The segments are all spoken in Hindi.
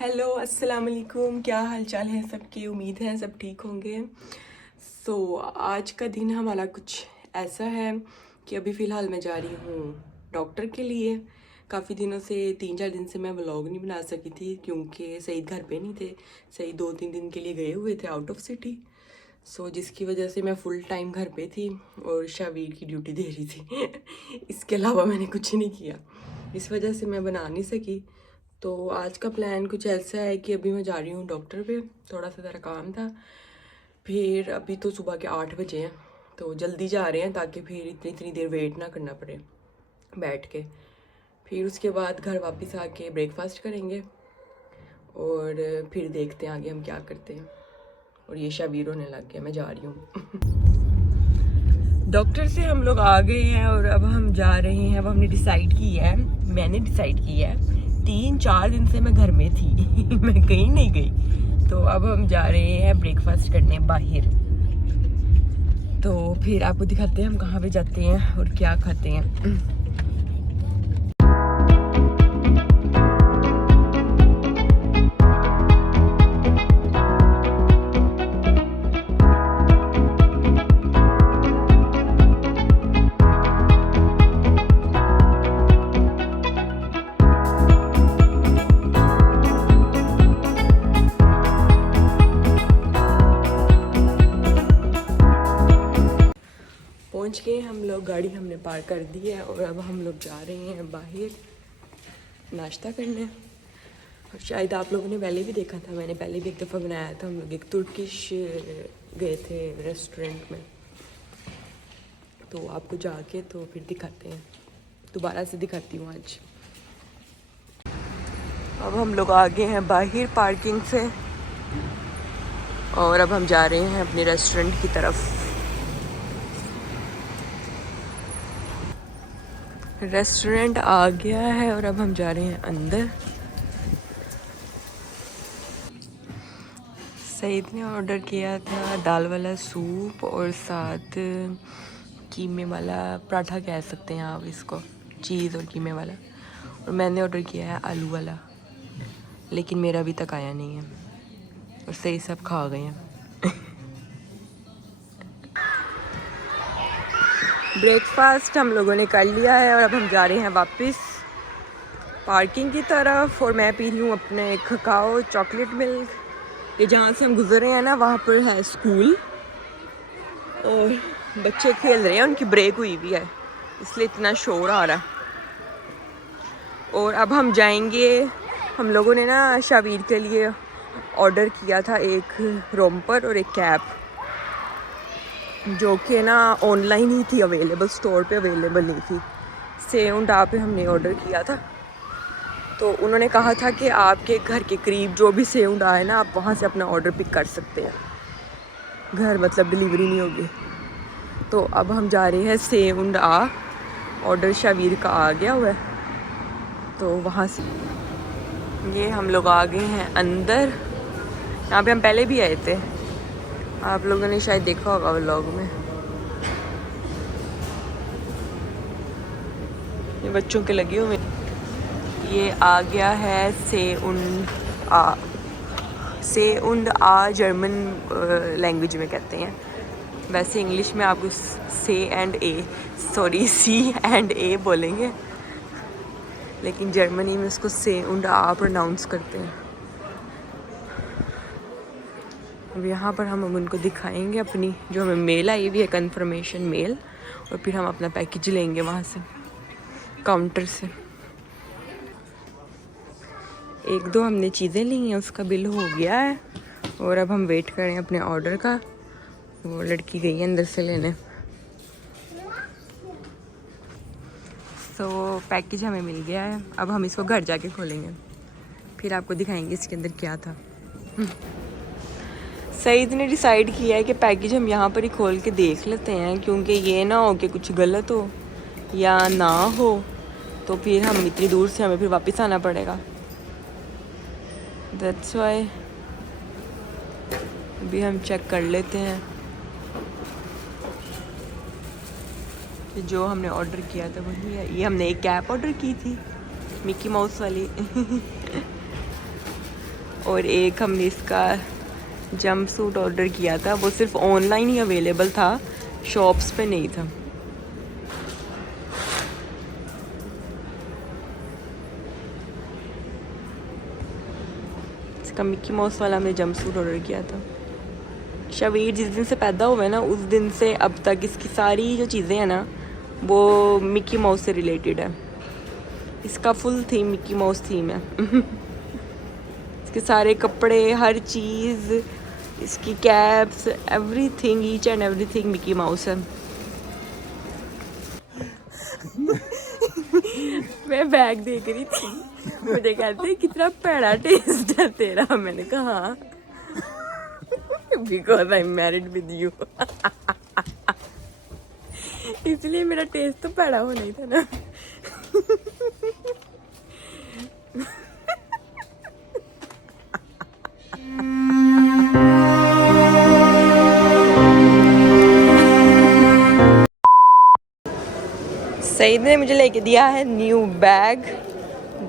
हेलो अस्सलाम वालेकुम, क्या हाल चाल है सबके। उम्मीद है सब ठीक होंगे। आज का दिन हमारा कुछ ऐसा है कि अभी फ़िलहाल मैं जा रही हूँ डॉक्टर के लिए। काफ़ी दिनों से 3-4 दिन से मैं व्लॉग नहीं बना सकी थी क्योंकि सईद घर पे नहीं थे। सईद 2-3 दिन के लिए गए हुए थे आउट ऑफ सिटी। जिसकी वजह से मैं फुल टाइम घर पे थी और शावीर की ड्यूटी दे रही थी इसके अलावा मैंने कुछ नहीं किया, इस वजह से मैं बना नहीं सकी। तो आज का प्लान कुछ ऐसा है कि अभी मैं जा रही हूँ डॉक्टर पे, थोड़ा सा ज़रा काम था। फिर अभी तो सुबह के 8 बजे हैं तो जल्दी जा रहे हैं ताकि फिर इतनी देर वेट ना करना पड़े बैठ के। फिर उसके बाद घर वापस आके ब्रेकफास्ट करेंगे और फिर देखते हैं आगे हम क्या करते हैं। और ये शाबीर होने लग गया, मैं जा रही हूँ डॉक्टर से हम लोग आ गए हैं और अब हम जा रहे हैं। अब हमने डिसाइड किया है, मैंने डिसाइड किया है, 3-4 दिन से मैं घर में थी मैं कहीं नहीं गई। तो अब हम जा रहे हैं ब्रेकफास्ट करने बाहर। तो फिर आपको दिखाते हैं हम कहाँ पे जाते हैं और क्या खाते हैं। पहुंच गए हम लोग, गाड़ी हमने पार्क कर दी है और अब हम लोग जा रहे हैं बाहर नाश्ता करने। और शायद आप लोगों ने पहले भी देखा था, मैंने पहले भी एक दफ़ा बनाया था। हम लोग एक तुर्किश गए थे रेस्टोरेंट में, तो आपको जाके तो फिर दिखाते हैं, दोबारा से दिखाती हूँ आज। अब हम लोग आ गए हैं बाहर पार्किंग से और अब हम जा रहे हैं अपने रेस्टोरेंट की तरफ। रेस्टोरेंट आ गया है और अब हम जा रहे हैं अंदर। सईद ने ऑर्डर किया था दाल वाला सूप और साथ कीमे वाला पराठा कह सकते हैं आप इसको, चीज़ और कीमे वाला। और मैंने ऑर्डर किया है आलू वाला, लेकिन मेरा अभी तक आया नहीं है और सही सब खा गए हैं ब्रेकफास्ट हम लोगों ने कर लिया है और अब हम जा रहे हैं वापस पार्किंग की तरफ। और मैं पी रही हूँ अपने ककाओ चॉकलेट मिल्क। ये जहाँ से हम गुजर रहे हैं ना, वहाँ पर है स्कूल और बच्चे खेल रहे हैं, उनकी ब्रेक हुई भी है इसलिए इतना शोर आ रहा है। और अब हम जाएंगे, हम लोगों ने ना शावीर के लिए ऑर्डर किया था एक रोम्पर और एक कैप, जो कि ना ऑनलाइन ही थी अवेलेबल, स्टोर पे अवेलेबल नहीं थी। सेउंडा पे हमने ऑर्डर किया था, तो उन्होंने कहा था कि आपके घर के करीब जो भी सेउंडा है ना, आप वहाँ से अपना ऑर्डर पिक कर सकते हैं, घर मतलब डिलीवरी नहीं होगी। तो अब हम जा रहे हैं सेउंडा, ऑर्डर शावीर का आ गया हुआ है, तो वहाँ से ये हम लोग आ गए हैं अंदर। यहाँ पे हम पहले भी आए थे, आप लोगों ने शायद देखा होगा व्लॉग में। ये बच्चों के लगे हुए। ये आ गया है सेउंड आ जर्मन लैंग्वेज में कहते हैं। वैसे इंग्लिश में आपको सी एंड ए बोलेंगे, लेकिन जर्मनी में इसको सेउंड आ प्रोनाउंस करते हैं। अब यहाँ पर हम उनको दिखाएंगे अपनी जो हमें मेल आई हुई है, कंफर्मेशन मेल, और फिर हम अपना पैकेज लेंगे वहाँ से काउंटर से। 1-2 हमने चीज़ें ली हैं, उसका बिल हो गया है और अब हम वेट कर रहे हैं अपने ऑर्डर का। वो लड़की गई है अंदर से लेने। पैकेज हमें मिल गया है, अब हम इसको घर जाके खोलेंगे, फिर आपको दिखाएंगे इसके अंदर क्या था। सईद ने डिसाइड किया है कि पैकेज हम यहाँ पर ही खोल के देख लेते हैं, क्योंकि ये ना हो कि कुछ गलत हो या ना हो तो फिर हम इतनी दूर से हमें फिर वापस आना पड़ेगा। दैट्स वाई अभी हम चेक कर लेते हैं कि जो हमने ऑर्डर किया था वही है। ये हमने एक कैप ऑर्डर की थी मिकी माउस वाली और एक हमने इसका जंप सूट ऑर्डर किया था, वो सिर्फ ऑनलाइन ही अवेलेबल था, शॉप्स पे नहीं था। इसका मिक्की माउस वाला हमने जंप सूट ऑर्डर किया था। शबीर जिस दिन से पैदा हुआ है ना, उस दिन से अब तक इसकी सारी जो चीज़ें हैं ना वो मिक्की माउस से रिलेटेड है। इसका full theme Mickey mouse theme है। इसके सारे कपड़े, हर चीज़, इसकी caps, everything, each and everything Mickey mouse है। मैं बैग देख रही थी, मुझे कहते कितना पैड़ा टेस्ट है तेरा। मैंने कहा हाँ, because I am married with you. इसलिए मेरा टेस्ट तो पैड़ा होना ही था ना। सईद ने मुझे लेके दिया है न्यू बैग,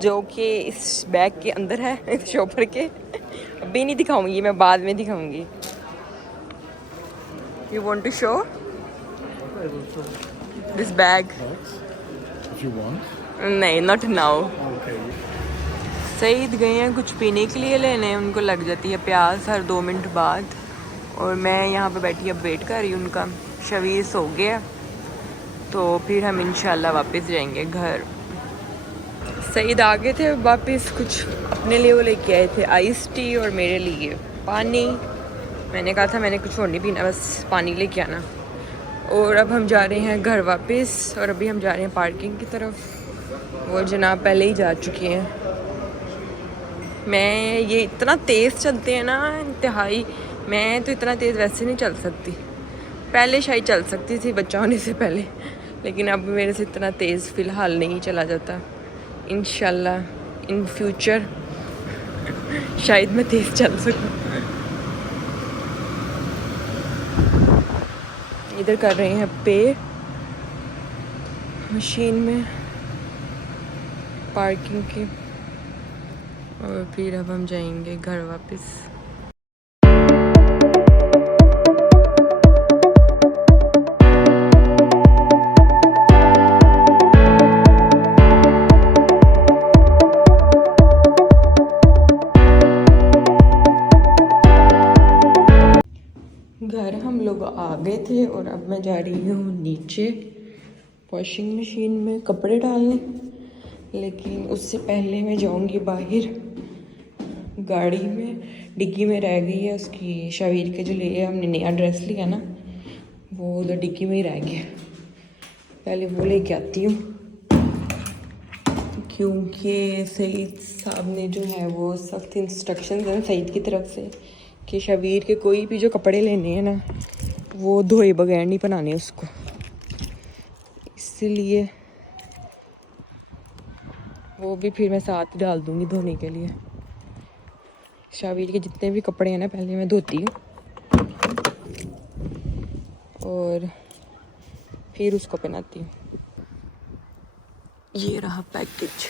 जो कि इस बैग के अंदर है शॉपर के। अभी नहीं दिखाऊंगी, मैं बाद में दिखाऊंगी। You want to show this bag? If you want. नहीं, नॉट नाउ। Okay. सईद गए हैं कुछ पीने के लिए लेने, उनको लग जाती है प्यास हर 2 मिनट बाद, और मैं यहाँ पे बैठी अब वेट कर रही हूँ उनका। शबीर सो गया, तो फिर हम इंशाल्लाह वापस जाएंगे घर। सईद आ गए थे वापस, कुछ अपने लिए वो लेके आए थे आइस टी और मेरे लिए पानी। मैंने कहा था मैंने कुछ और नहीं पीना, बस पानी लेके आना। और अब हम जा रहे हैं घर वापस, और अभी हम जा रहे हैं पार्किंग की तरफ। वो जनाब पहले ही जा चुके हैं। मैं ये इतना तेज़ चलते हैं ना, इंतहाई। मैं तो इतना तेज़ वैसे नहीं चल सकती, पहले शायद चल सकती थी बच्चा होने से पहले, लेकिन अब मेरे से इतना तेज़ फ़िलहाल नहीं चला जाता। इंशाल्लाह इन फ्यूचर शायद मैं तेज़ चल सकूं। इधर कर रहे हैं पे मशीन में पार्किंग की, और फिर अब हम जाएंगे घर वापस। घर हम लोग आ गए थे, और अब मैं जा रही हूँ नीचे वॉशिंग मशीन में कपड़े डालने। लेकिन उससे पहले मैं जाऊँगी बाहर, गाड़ी में डिग्गी में रह गई है उसकी, शबीर के जो लिए हमने नया ड्रेस लिया ना, वो उधर डिग्गी में ही रह गया। पहले वो लेके आती हूँ, क्योंकि सईद साहब ने जो है वो सख्त इंस्ट्रक्शंस हैं सईद की तरफ से कि शबीर के कोई भी जो कपड़े लेने हैं ना, वो धोए बगैर नहीं पहनाने उसको। इसलिए वो भी फिर मैं साथ डाल दूँगी धोने के लिए। शबीर के जितने भी कपड़े हैं ना, पहले मैं धोती हूँ और फिर उसको पहनाती हूँ। ये रहा पैकेज।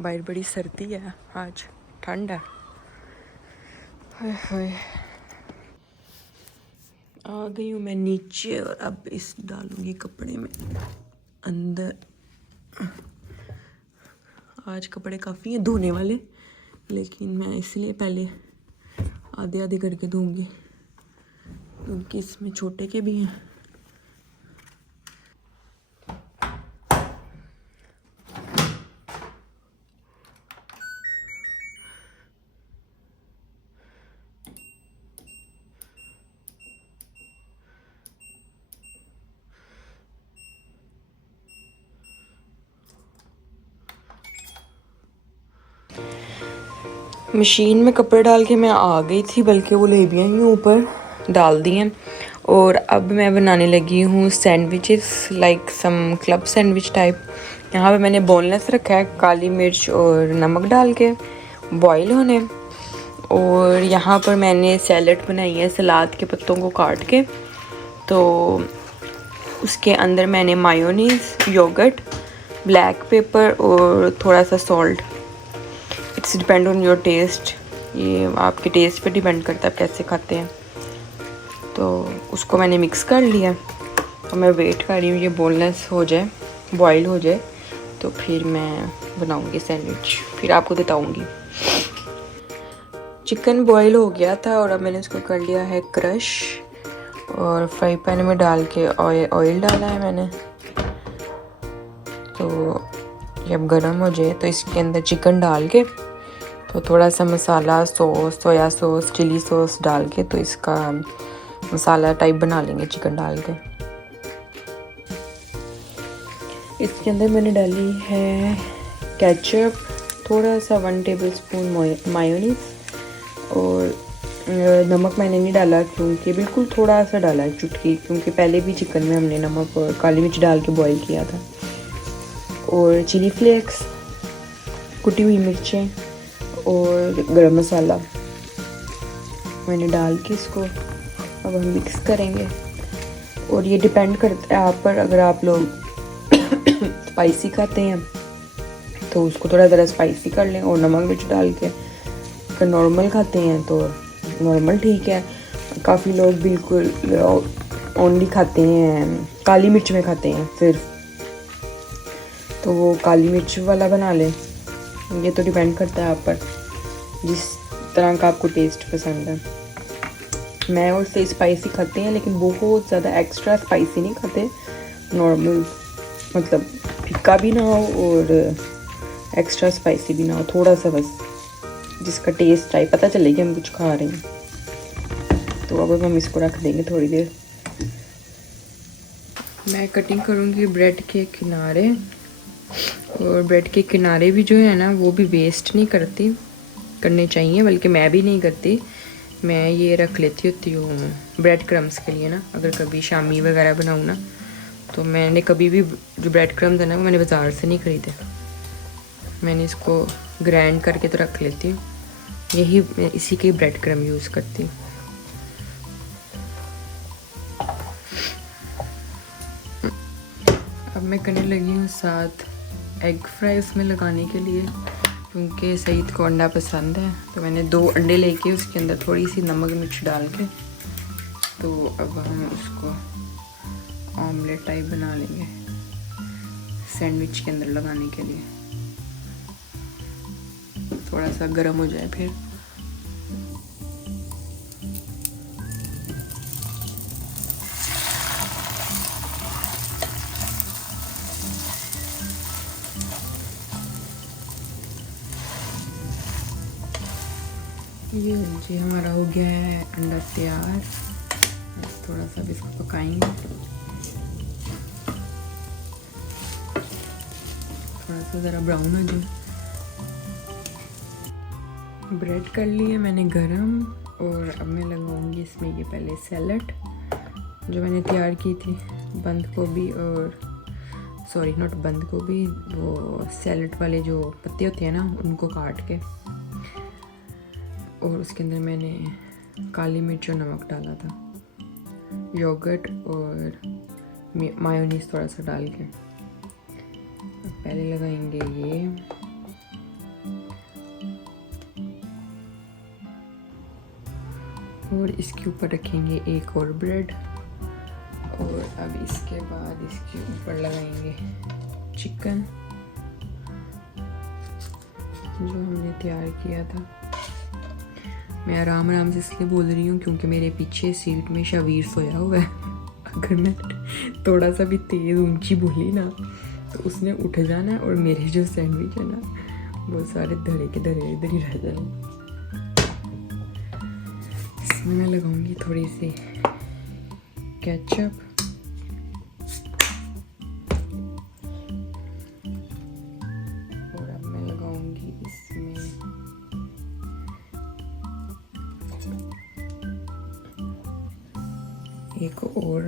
बाहर बड़ी सर्दी है आज, ठंड है। हाय आ गई हूँ मैं नीचे, और अब इस डालूंगी कपड़े में अंदर। आज कपड़े काफ़ी हैं धोने वाले, लेकिन मैं इसलिए पहले आधे आधे करके धोऊंगी, क्योंकि इसमें छोटे के भी हैं। मशीन में कपड़े डाल के मैं आ गई थी, बल्कि वो लेबियाँ ही ऊपर डाल दी हैं। और अब मैं बनाने लगी हूँ sandwiches, like some club sandwich type. यहाँ पे मैंने बोनलेस रखा है, काली मिर्च और नमक डाल के बॉईल होने। और यहाँ पर मैंने सैलड बनाई है सलाद के पत्तों को काट के। तो उसके अंदर मैंने मायोनीज़, योगर्ट, ब्लैक पेपर और थोड़ा सा salt, it's depend on your taste, ये आपके टेस्ट पे डिपेंड करता है कैसे खाते हैं। तो उसको मैंने मिक्स कर लिया और मैं वेट कर रही हूँ ये बोनलेस हो जाए, बॉईल हो जाए, तो फिर मैं बनाऊँगी सैंडविच, फिर आपको बताऊँगी। चिकन बॉईल हो गया था और अब मैंने इसको कर लिया है क्रश और फ्राई पैन में डाल के ऑयल डाला है मैंने। तो जब गरम हो जाए तो इसके अंदर चिकन डाल के, तो थोड़ा सा मसाला, sauce, soya sauce, chilli sauce डाल के, तो इसका मसाला टाइप बना लेंगे चिकन डाल के। इसके अंदर मैंने डाली है केचप, थोड़ा सा 1 टेबलस्पून मायोनीज़ और नमक मैंने नहीं डाला क्योंकि बिल्कुल थोड़ा सा डाला है, चुटकी, क्योंकि पहले भी चिकन में हमने नमक और काली मिर्च डाल के बॉईल किया था। और चिली फ्लेक्स, कुटी हुई मिर्चें और गरम मसाला मैंने डाल के इसको अब हम मिक्स करेंगे। और ये डिपेंड करता है आप पर, अगर आप लोग स्पाइसी खाते हैं तो उसको थोड़ा ज़रा स्पाइसी कर लें और नमक मिर्च डाल के। अगर नॉर्मल खाते हैं तो नॉर्मल ठीक है। काफ़ी लोग बिल्कुल ओनली खाते हैं, काली मिर्च में खाते हैं सिर्फ, तो वो काली मिर्च वाला बना लें। ये तो डिपेंड करता है आप पर, जिस तरह का आपको टेस्ट पसंद है। मैं और से स्पाइसी खाते हैं, लेकिन बहुत ज़्यादा एक्स्ट्रा स्पाइसी नहीं खाते, नॉर्मल, मतलब फिक्का भी ना हो और एक्स्ट्रा स्पाइसी भी ना हो, थोड़ा सा बस, जिसका टेस्ट आए, पता चले कि हम कुछ खा रहे हैं। तो अब हम इसको रख देंगे थोड़ी देर। मैं कटिंग करूँगी ब्रेड के किनारे, और ब्रेड के किनारे भी जो है ना वो भी वेस्ट नहीं करने चाहिए, बल्कि मैं भी नहीं करती। मैं ये रख लेती होती हूँ ब्रेड क्रम्स के लिए ना, अगर कभी शामी वगैरह बनाऊँ ना, तो मैंने कभी भी जो ब्रेड क्रम्स है ना वो मैंने बाज़ार से नहीं ख़रीदे, मैंने इसको ग्राइंड करके तो रख लेती हूँ। यही मैं इसी के ब्रेड क्रम यूज़ करती हूँ। अब मैं करने लगी हूँ 7 एग फ्राई उसमें लगाने के लिए, क्योंकि सईद को अंडा पसंद है। तो मैंने 2 अंडे लेके उसके अंदर थोड़ी सी नमक मिर्च डाल के, तो अब हम उसको ऑमलेट टाइप बना लेंगे सैंडविच के अंदर लगाने के लिए। थोड़ा सा गर्म हो जाए फिर। ये जी हमारा हो गया है अंडा तैयार। थोड़ा सा भी इसको पकाएंगे, थोड़ा सा ज़रा ब्राउन हो जाए। ब्रेड कर लिए मैंने गरम, और अब मैं लगाऊंगी इसमें ये पहले सैलड जो मैंने तैयार की थी, बंद गोभी और सॉरी नॉट बंद गोभी, वो सैलड वाले जो पत्ते होते हैं ना उनको काट के, और उसके अंदर मैंने काली मिर्च और नमक डाला था, योगर्ट और मायोनीज़ थोड़ा सा डाल के। पहले लगाएंगे ये, और इसके ऊपर रखेंगे एक और ब्रेड, और अब इसके बाद इसके ऊपर लगाएंगे चिकन जो हमने तैयार किया था। मैं आराम से इसलिए बोल रही हूँ क्योंकि मेरे पीछे सीट में शबीर सोया हुआ है। अगर मैं थोड़ा सा भी तेज़ ऊंची बोली ना तो उसने उठ जाना है, और मेरे जो सैंडविच है ना वो सारे धरे के धरे इधर ही रह जाएंगे। इसमें मैं लगाऊंगी थोड़ी सी केचप, और अब मैं लगाऊंगी इसमें एक और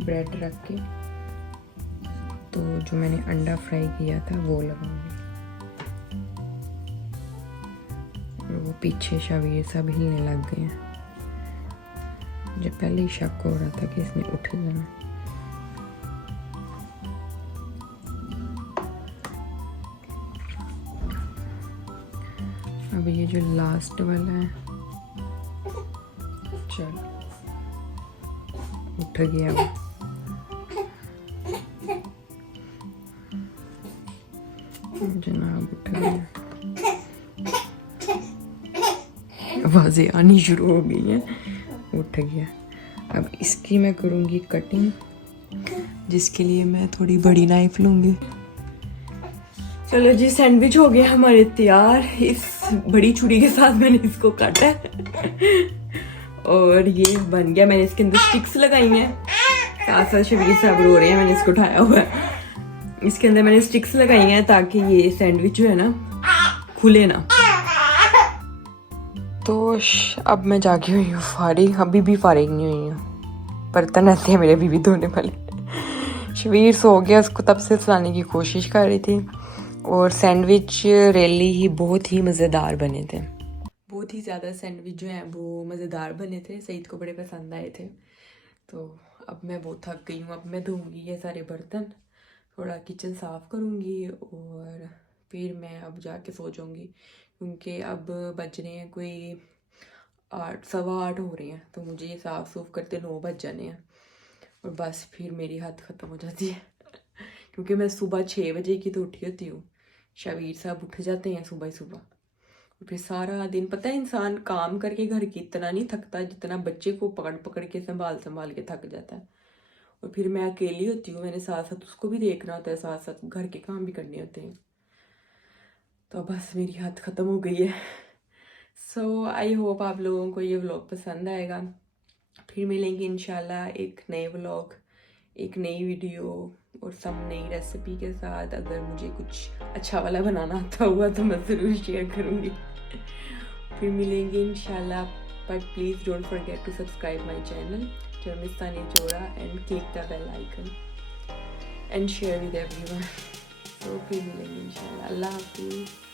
ब्रेड रख के, तो जो मैंने अंडा फ्राई किया था वो लगाऊंगी, और वो पीछे शबीर सब हिलने लग गए हैं। मुझे पहले ही शक हो रहा था कि इसने उठ ही जाना। अब ये जो लास्ट वाला है, चल उठ गया वो। जनाब उठ गया, आवाज़ें आनी शुरू हो गई हैं। उठ गया। अब इसकी मैं करूँगी कटिंग, जिसके लिए मैं थोड़ी बड़ी नाइफ लूँगी। चलो जी, सैंडविच हो गया हमारे तैयार। इस बड़ी छुरी के साथ मैंने इसको काटा है और ये बन गया। मैंने इसके अंदर स्टिक्स लगाई हैं, साथ साथ शबीर साहब रो रहे हैं, मैंने इसको उठाया हुआ है। इसके अंदर मैंने स्टिक्स लगाई हैं ताकि ये सैंडविच जो है ना खुले ना। तो अब मैं जागी हुई हूँ फारिग, अभी भी फारिग नहीं हुई हूँ। बर्तन ऐसे हैं मेरे अभी भी धोने वाले। शबीर सो गया, उसको तब से सुलाने की कोशिश कर रही थी। और सैंडविच रियली ही बहुत ही मज़ेदार बने थे, बहुत ही ज़्यादा सैंडविच जो हैं वो मज़ेदार बने थे। सईद को बड़े पसंद आए थे। तो अब मैं बहुत थक गई हूँ। अब मैं धोऊंगी ये सारे बर्तन, थोड़ा किचन साफ़ करूँगी और फिर मैं अब जाके सो जाऊँगी, क्योंकि अब बज रहे हैं कोई 8 सवा 8 हो रहे हैं। तो मुझे ये साफ़ सूफ करते 9 बज जाने हैं और बस फिर मेरी हद ख़त्म हो जाती है क्योंकि मैं सुबह 6 बजे की तो उठी होती हूँ। शबीर साहब उठ जाते हैं सुबह सुबह और फिर सारा दिन, पता है इंसान काम करके घर की इतना नहीं थकता जितना बच्चे को पकड़ पकड़ के संभाल के थक जाता है। और फिर मैं अकेली होती हूँ, मैंने साथ साथ उसको भी देखना होता है, साथ साथ घर के काम भी करने होते हैं। तो बस मेरी हद ख़त्म हो गई है। सो आई होप आप लोगों को ये व्लॉग पसंद आएगा। फिर मिलेंगे इंशाल्लाह एक नए व्लॉग, एक नई वीडियो और सब नई रेसिपी के साथ। अगर मुझे कुछ अच्छा वाला बनाना आता हुआ तो मैं ज़रूर शेयर करूँगी। फिर मिलेंगे इंशाल्लाह, but please don't forget to subscribe my channel शर्मिस्तानी जोड़ा and click the bell icon and share with everyone. तो फिर मिलेंगे इंशाल्लाह। अल्लाह हाफिज़।